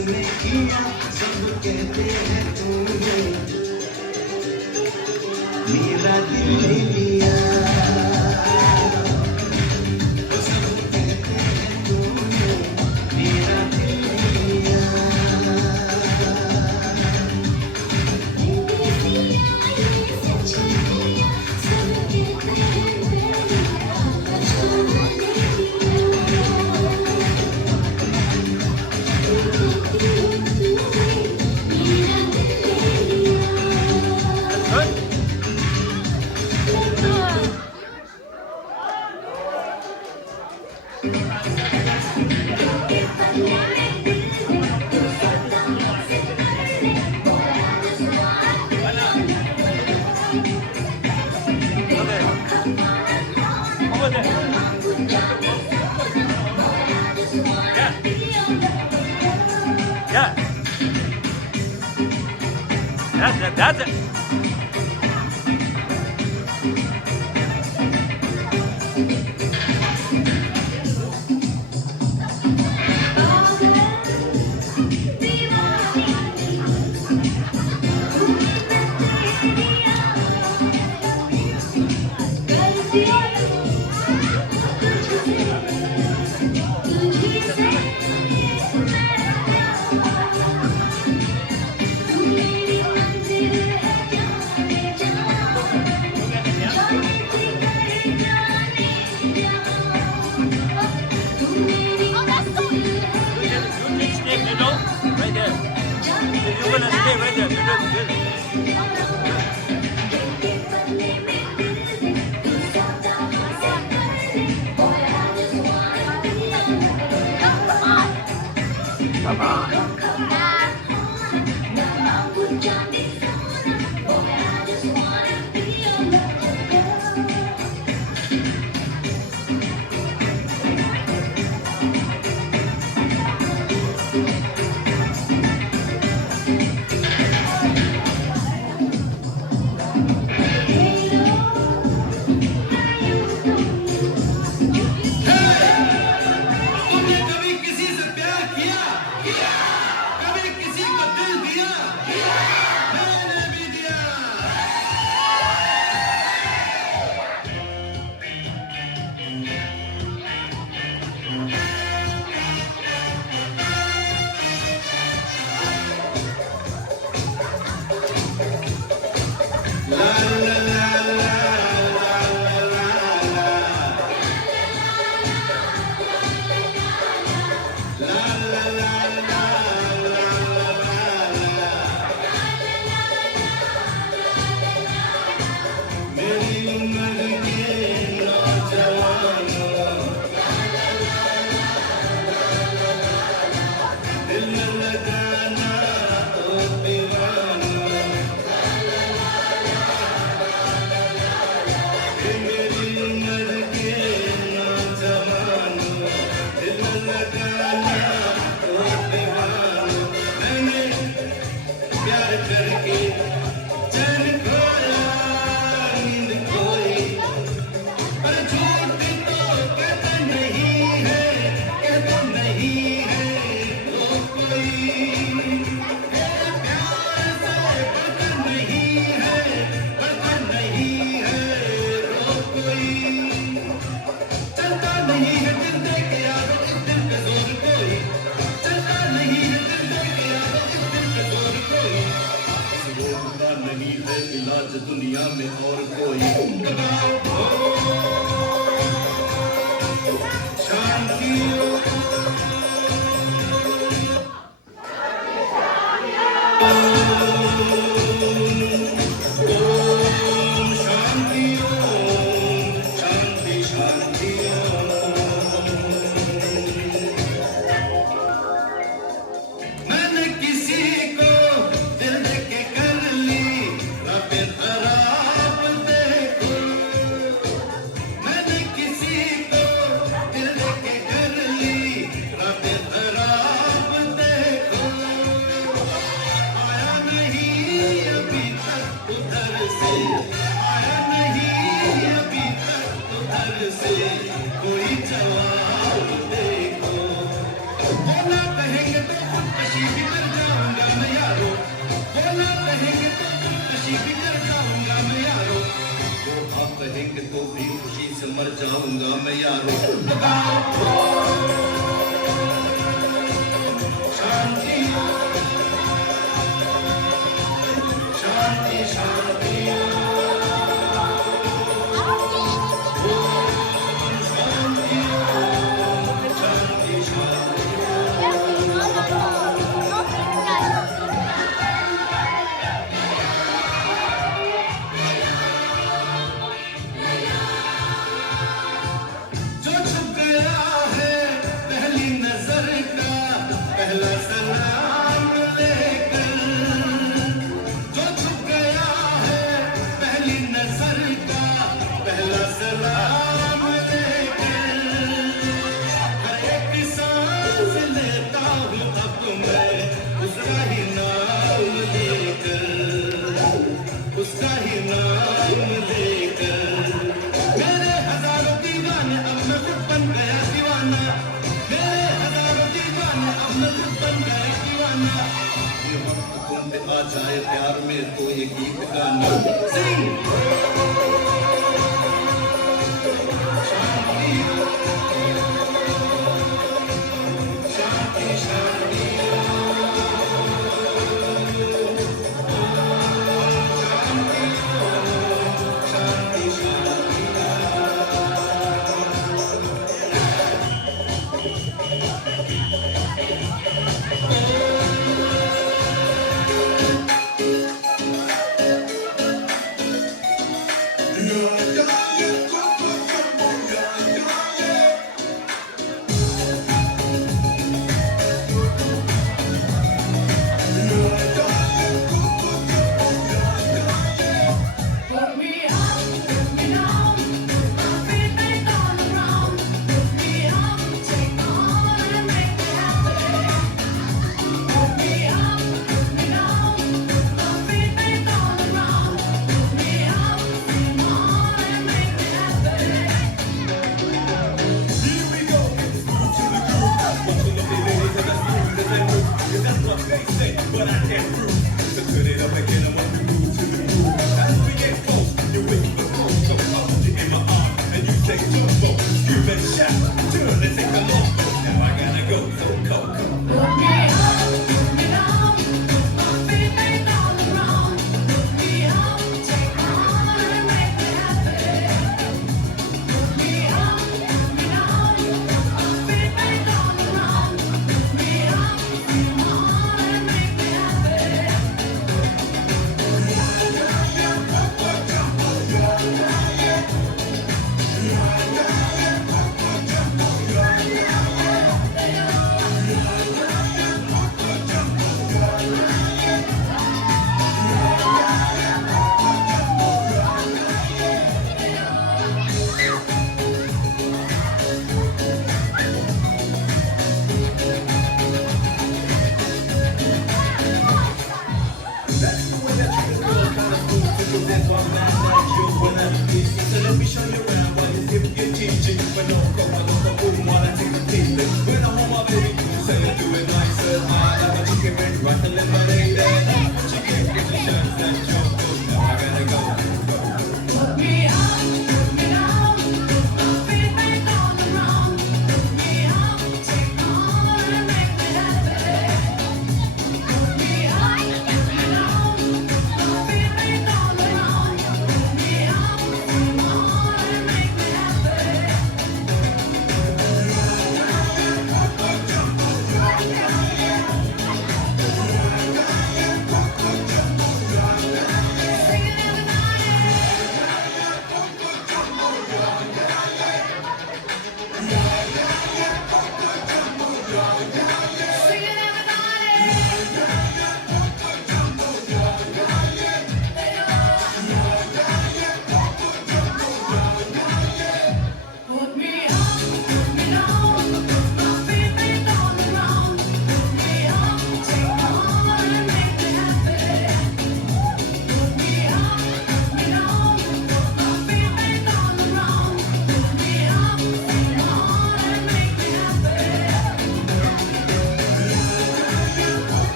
किसने किया सब कहते हैं तूने मेरा दिल ले लिया सब कहते हैं तूने मेरा दिल ले लिया Yeah. That's it. Right there. If you're gonna stay right there, Come on. दुनिया में और कोई शांति ये वक्त तुम पे आ जाए प्यार में तो ये गीत गाना Sing! Put me up, put me down, my feet back on the ground. Put me up, take my heart and make me happy. Put me up, put me down, my feet back on the ground. Put me up, take my heart and make me happy. Here we go, it's smooth to the groove. Walking up the ladies and that's smooth as they move. Yeah, that's what they say, but I can't prove. So turn it up again, I want to move to the groove. As we get close, you wake the close. So I hold you in my arms, and you say jumbo. Scream and shout, turn and take a look. Now I gotta go, so go. Put me up, put me down, my feet back on the ground. Put me up, take my heart and make me happy. Put me up, put me down, my feet back on the ground. Put me up, take my heart and make me happy.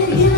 Thank you.